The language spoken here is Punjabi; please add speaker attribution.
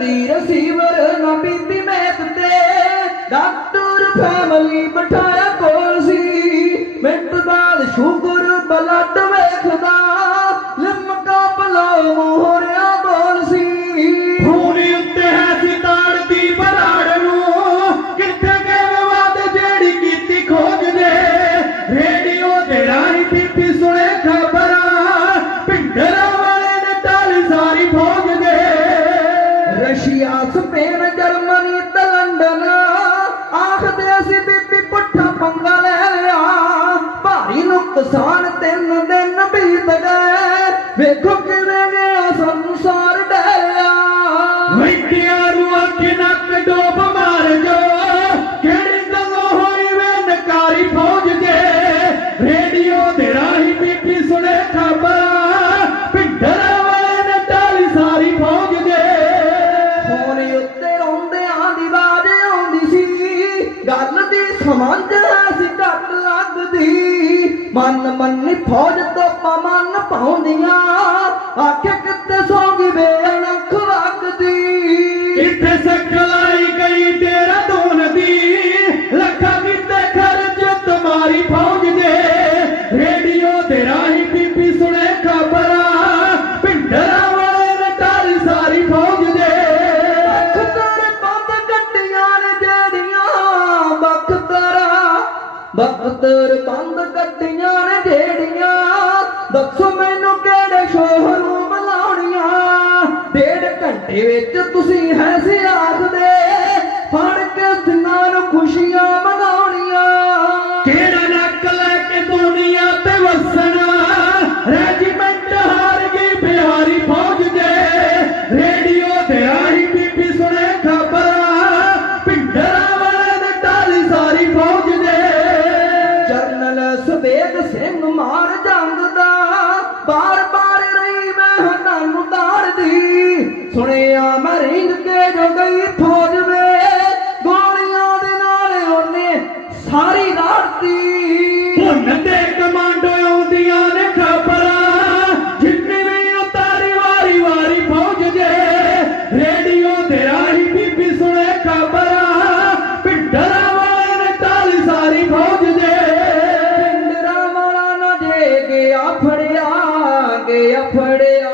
Speaker 1: ਦੀ ਰਸੀਵਰ ਨਾ ਬੀਬੀ ਮੈਥ ਤੇ। ਡਾਕਟਰ ਫੈਮਲੀ ਬਿਠਾਇਆ ਕੋਲ ਸੀ। ਮਿੰਟ ਬਾਅਦ ਸ਼ੂਗਰ ਬਲੱਡ ਵੇਖਦਾ। ਲਿਮਕਾ ਬਲੋ ਮੋਹਰਿਆ ਬੋਲ ਸੀ।
Speaker 2: ਖੂਨੀ ਉੱਤੇ ਹੈ ਸਿਤਾੜ ਦੀ ਬਰਾੜ ਨੂੰ। ਕਿੱਥੇ ਗਏ ਵਿਵਾਦ ਜਿਹੜੀ ਕੀਤੀ ਖੋਜ ਦੇ ਰੇਡੀਓ ਤੇ ਰਾਹੀਂ ਬੀਬੀ ਸੁਣੇ ਖਬਰਾਂ
Speaker 1: ਨੁਕਸਾਨ ਤਿੰਨ ਦਿਨ ਬੀਤ ਗਏ। ਵੇਖੋ ਕਿਵੇਂ ਗਿਆ ਸੰਸਾਰ ਡਹਿਆ
Speaker 2: ਵੈਕਿਆਂ ਨੂੰ ਅੱਖੇ ਨੱਕ ਡੋਬ ਮਾਰ ਜੋ। ਕਿਹੜੀ ਗੱਲੋਂ ਹੋਈ ਵੇ ਨਕਾਰੀ ਫੌਜ ਦੇ ਰੇਡੀਓ ਤੇ ਰਾਹੀਂ ਬੀਬੀ ਸੁਣੇ ਖਬਰਾਂ। ਪਿੰਡਰਾਂ ਵਾਲੇ ਨੇ ਟਾਲੀ ਸਾਰੀ ਫੌਜ ਦੇ
Speaker 1: ਫੋਨ ਉੱਤੇ ਰੋਂਦਿਆਂ ਦੀ ਆਵਾਜ਼ ਆਉਂਦੀ ਸੀ। ਗੱਲ ਦੀ ਸਮਝ ਮਨ ਮੰਨੀ ਫੌਜ ਤੋਂ ਪਮਨ ਪਾਉਂਦੀਆਂ ਆਖੇ ਕਿਤੇ ਸੌਂਗੀ ਵੇ ਅਣਖ ਲੱਗਦੀ
Speaker 2: ਇੱਥੇ ਸਖਲਾਈ ਗਈ ਤੇਰਾ ਦੂਨ ਦੀ। ਲੱਖਾਂ ਕਿਤੇ ਖਰਚ ਤੁਮਾਰੀ ਫੌਜ ਦੇ। ਰੇਡੀਓ ਤੇ ਰਾਹੀਂ ਬੀਬੀ ਸੁਣੇ ਖਬਰਾਂ। ਪਿੰਡਰਾਂ ਵਾਲੇ ਟਾਲੀ ਸਾਰੀ ਫੌਜ ਦੇ।
Speaker 1: ਬਖਤਰ ਬੰਦ ਗੱਡੀਆਂ ਨੇ ਜਿਹੜੀਆਂ। ਬਖਤਰਾ ਬਖਤਰ ਬੰਦ ਜਿਹੜੀਆਂ ਦੱਸੋ ਮੈਨੂੰ ਕਿਹੜੇ ਸ਼ੋਹਰ ਨੂੰ ਬੁਲਾਉਣੀਆਂ ਡੇਢ ਘੰਟੇ ਵਿੱਚ ਤੁਸੀਂ ਹੈ ਸਿਆਸ ਦੇ ਫੜ ਕੇ ਦਿਨਾਂ ਨੂੰ ਖੁਸ਼ੀਆਂ ਮਨਾਉਣੀਆਂ।
Speaker 2: ਕਿਹੜਾ ਨੱਕ ਲੈ ਕੇ ਦੁਨੀਆ ਤੇ ਵਸਣਾ? ਰੈਜੀਮੈਂਟ ਹਾਰ ਗਈ, ਬਿਹਾਰੀ ਫੌਜ ਦੇ। ਰੇਡੀਓ ਤੇ ਆਹੀ ਬੀਬੀ ਸੁਣੇ ਖਬਰਾਂ। ਪਿੰਡਰਾ ਵਾਲੇ ਨੇ ਟਾਲੀ ਸਾਰੀ ਫੌਜ ਦੇ।
Speaker 1: ਜਰਨਲ ਸੁਬੇਦ ਸਿੰਘ ਮਾਰ ਸੁਣਿਆ ਮਰਿੰਗ ਕੇ ਜੋ ਗਈ ਫੌਜ ਵੇ ਗੋਲੀਆਂ ਦੇ ਨਾਲ ਉਹਨੇ ਸਾਰੀ ਰਾਤੀ
Speaker 2: ਭੁੰਨ ਦੇ ਕਮਾਂਡੋ ਆਉਂਦੀਆਂ ਨੇ ਖਬਰਾਂ ਜਿੰਨੇ ਵੀ ਉਤਾਰੀ ਵਾਰੀ ਵਾਰੀ ਫੌਜ ਜੇ ਰੇਡੀਓ ਤੇ ਰਾਹੀ ਬੀਬੀ ਸੁਣੇ ਖਬਰਾਂ ਪਿੰਡਰਾ ਵਾਲੇ ਨੇ ਟਾਲੀ ਸਾਰੀ ਫੌਜ ਜੇ
Speaker 1: ਪਿੰਡਰਾ ਵਾਲਾ ਨਾ ਦੇ ਗਿਆ ਫੜਿਆ ਗਿਆ ਫੜਿਆ